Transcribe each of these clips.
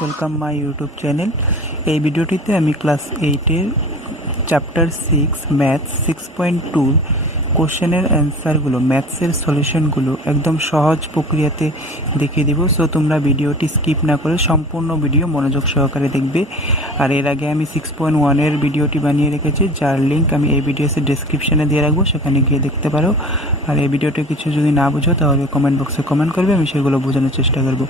Welcome my YouTube channel. এই ভিডিওটিতে আমি ক্লাস 8-এর চ্যাপ্টার 6 ম্যাথস 6.2 কোশ্চেনের অ্যান্সারগুলো, ম্যাথসের সলিউশনগুলো একদম সহজ প্রক্রিয়াতে দেখিয়ে দিব। সো তোমরা ভিডিওটি স্কিপ না করে সম্পূর্ণ ভিডিও মনোযোগ সহকারে দেখবে। আর এর আগে আমি 6.1-এর ভিডিওটি বানিয়ে রেখেছি, যার লিঙ্ক আমি এই ভিডিওসের ডেসক্রিপশানে দিয়ে রাখবো, সেখানে গিয়ে দেখতে পারো। আর এই ভিডিওটি কিছু যদি না বুঝো তাহলে কমেন্ট বক্সে কমেন্ট করবে, আমি সেগুলো বোঝানোর চেষ্টা করবো।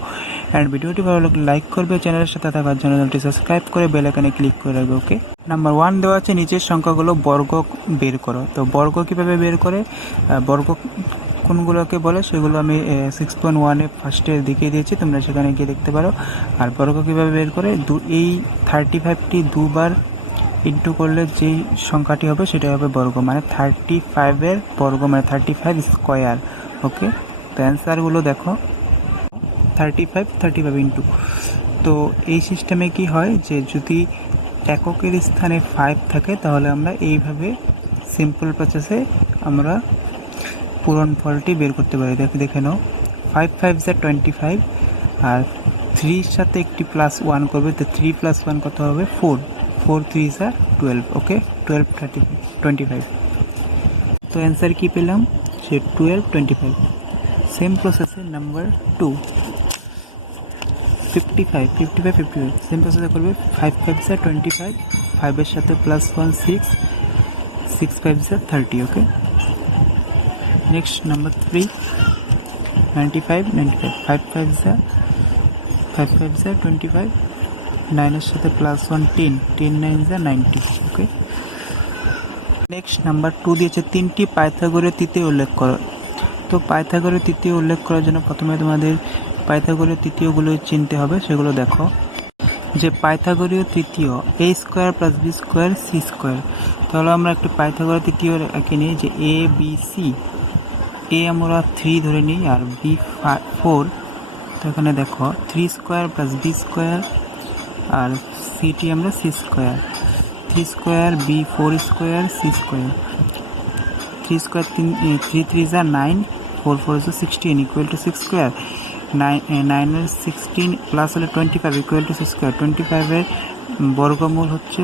অ্যান্ড ভিডিওটি ভালো লাগলে লাইক করবে, চ্যানেলের সাথে থাকার জন্য চ্যানেলটি সাবস্ক্রাইব করে বেল আইকনে ক্লিক করে রাখবে। ওকে, নাম্বার 1 দেওয়া আছে নিচের সংখ্যাগুলো বর্গ বের করো। তো বর্গ কিভাবে বের করে, বর্গ কোনগুলোকে বলে সেগুলো আমি 6.1-এ ফার্স্টে দেখিয়ে দিয়েছি, তোমরা সেখানে গিয়ে দেখতে পারো। আর বর্গ কিভাবে বের করে, এই 35টি দুবার ইন্টু করলে যেই সংখ্যাটি হবে সেটাই হবে বর্গ, মানে 35-এর বর্গ, মানে 35 স্কোয়ার। ওকে, তো অ্যান্সারগুলো দেখো 35 ইন্টু। তো এই সিস্টেমে কি হয় যে যদি এককের স্থানে 5 থাকে তাহলে আমরা এইভাবে সিম্পল প্রসেসে আমরা পূরণফলটি বের করতে পারি। দেখে নাও, 5 5 যা 25, আর 3-র সাথে একটি +1 করবে, তো 3 + 1 কত হবে 4, 4 3 যা 12। ওকে, 12 25। তো অ্যান্সার কি পেলাম, সে 12 25। সেম প্রসেসে নাম্বার 2 55 সেম প্রসেসে করবে। 5 5 যা 25, 5-এর সাথে +1 6, 6 5 যা 30। ওকে, নেক্সট নাম্বার 3 95 5 5 যা 25, 9-এর সাথে +1 10, 10 9 যা 90। ওকে, নেক্সট নাম্বার 2 দিয়েছে 3টি পাইথাগোরীয় তৃতীয় উল্লেখ করো। তো পাইথাগোরীয় তৃতীয় উল্লেখ করার জন্য প্রথমে তোমাদের পাইথাগোরীয় তৃতীয়গুলো চিনতে হবে। সেগুলো দেখো, যে পাইথাগোরীয় তৃতীয় a² + b² c²। তাহলে আমরা একটু পাইথাগোরীয় তৃতীয় এঁকে নিই, যে a b c। a আমরা 3 ধরে নিই আর b 4। তো এখানে দেখো 3² + b² আর c-টি আমরা c², 3² b 4² c²। 3 3 যা 9, 4 4 যা 16 = 6²। 9-এর 16 প্লাস হলে 25 = c²। 25-এর বর্গমূল হচ্ছে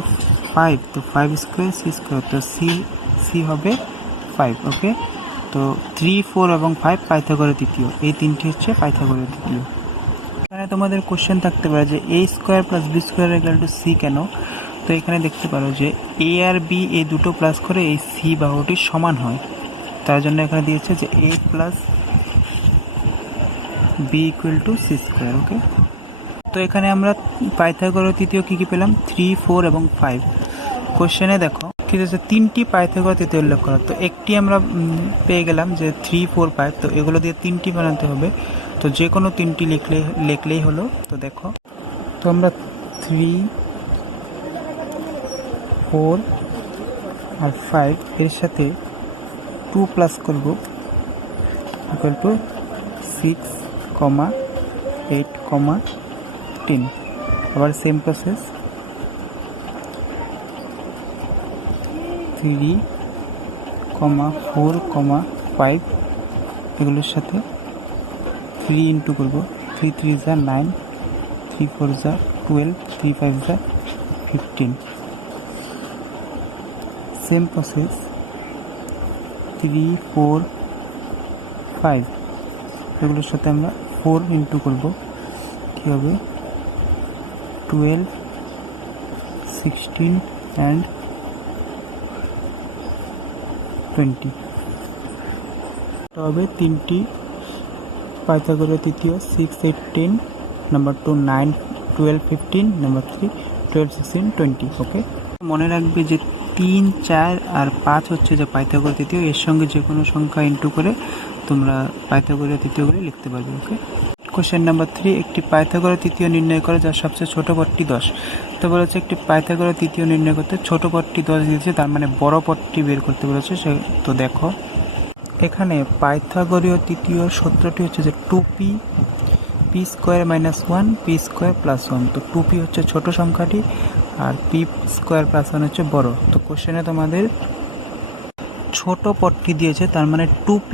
5, তো 5² c², তো c হবে 5। ওকে, তো 3 4 এবং 5 পাইথাগোরীয় তৃতীয়, এই তিনটি হচ্ছে পাইথাগোরীয় তৃতীয়। এখানে তোমাদের কোশ্চেন থাকতে পারে যে a² + b² = c কেন। তো এখানে দেখতে পারো যে a আর b এই দুটো প্লাস করে এই c বাহুটি সমান হয়, তার জন্য এখানে দিয়েছে যে a + b = c²। ওকে, তো এখানে আমরা পাইথাগোরীয় তৃতীয় কী কী পেলাম, 3 4 এবং 5। কোশ্চেনে দেখো কি হচ্ছে, 3টি পাইথাগোরীয় তৃতীয় উল্লেখ করা। তো একটি আমরা পেয়ে গেলাম যে 3 4 5, তো এগুলো দিয়ে 3টি বানাতে হবে। তো যে কোনো 3টি লিখলেই হলো। তো দেখো, তো আমরা 3 4 আর 5 এর সাথে 2 প্লাস করব, = 6, 8, 10। আবার সেম প্রসেস 3, 4, 5 এগুলোর সাথে 3 ইন্টু করবো, 3 3 যা 9, 3 4 যা 12, 3 5 যা 15। সেম প্রসেস 3 4 5 এগুলোর সাথে আমরা 4 ইন্টু করবো, কী হবে 12, 16 and 20। তবে 3টি পাইথাগোরীয় তৃতীয় 6 8 10, নাম্বার 2 9 12 15, নাম্বার 3 12 16 20। ওকে, মনে রাখবে যে 3 4 আর 5 হচ্ছে যে পাইথাগোরীয় তৃতীয়, এর সঙ্গে যে কোনো সংখ্যা ইন্টু করে তোমরা পাইথাগোরীয় তৃতীয়গুলি লিখতে পারবে। ওকে, কোশ্চেন নাম্বার 3 একটি পাইথাগোরীয় তৃতীয় নির্ণয় করে যার সবচেয়ে ছোট পদটি 10। তো বলেছে একটি পাইথাগোরীয় তৃতীয় নির্ণয় করতে, ছোট পদটি 10 দিয়েছে, তার মানে বড় পদটি বের করতে বলেছে। তো দেখো এখানে পাইথাগোরীয় তৃতীয় সূত্রটি হচ্ছে যে 2p p² - 1 p² + 1। তো 2p হচ্ছে ছোট সংখ্যাটি আর p² + 1 হচ্ছে বড়। তো কোশ্চেনে তোমাদের ছোট পদটি দিয়েছে, তার মানে 2p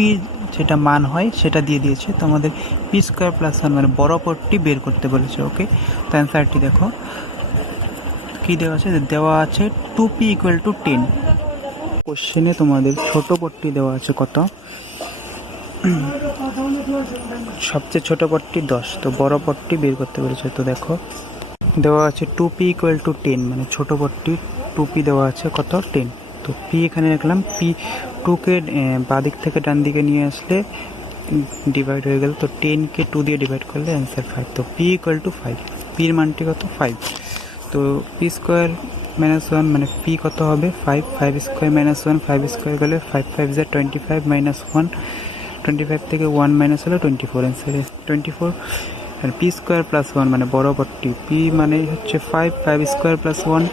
যেটা মান হয় সেটা দিয়ে দিয়েছে। তো আমাদের পি স্কোয়ার প্লাস 1 মানে বড় পদটি বের করতে বলেছে। ওকে, তো অ্যান্সারটি দেখো কি দেওয়া আছে, দেওয়া আছে 2p ইকুয়াল টু 10। কোশ্চেনে তোমাদের ছোট পদটি দেওয়া আছে কত, সবচেয়ে ছোট পদটি 10, তো বড় পদটি বের করতে বলেছে। তো দেখো দেওয়া আছে 2p ইকুয়াল টু 10 মানে ছোট পদটি 2p দেওয়া আছে কত 10। তো পি এখানে রাখলাম, পি 2কে বাদিক থেকে ডান দিকে নিয়ে আসলে ডিভাইড হয়ে গেল, তো 10কে 2 দিয়ে ডিভাইড করলে অ্যান্সার 5। তো পি ইকুয়াল টু 5, পির মানটি কত 5। তো পি স্কোয়ার মাইনাস 1 মানে পি কত হবে 5, 5 স্কোয়ার মাইনাস 1 5 স্কোয়ার গেলে 5 5 যা 25 মাইনাস 1 25 থেকে 1 মাইনাস হলো 24, অ্যান্সার 24। আর পি স্কোয়ার প্লাস 1 মানে বড় পদটি পি মানে হচ্ছে 5, 5 স্কোয়ার প্লাস 1,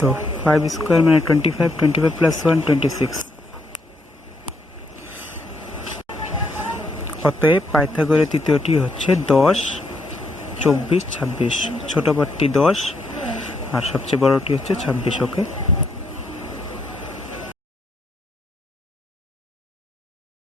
তো 5 স্কোয়ার মানে 25, 25 প্লাস 1 26। অতএব পাইথাগোরের তৃতীয়টি হচ্ছে 10 24 26, ছোট পদটি 10 আর সবচেয়ে বড়টি হচ্ছে 26। ওকে।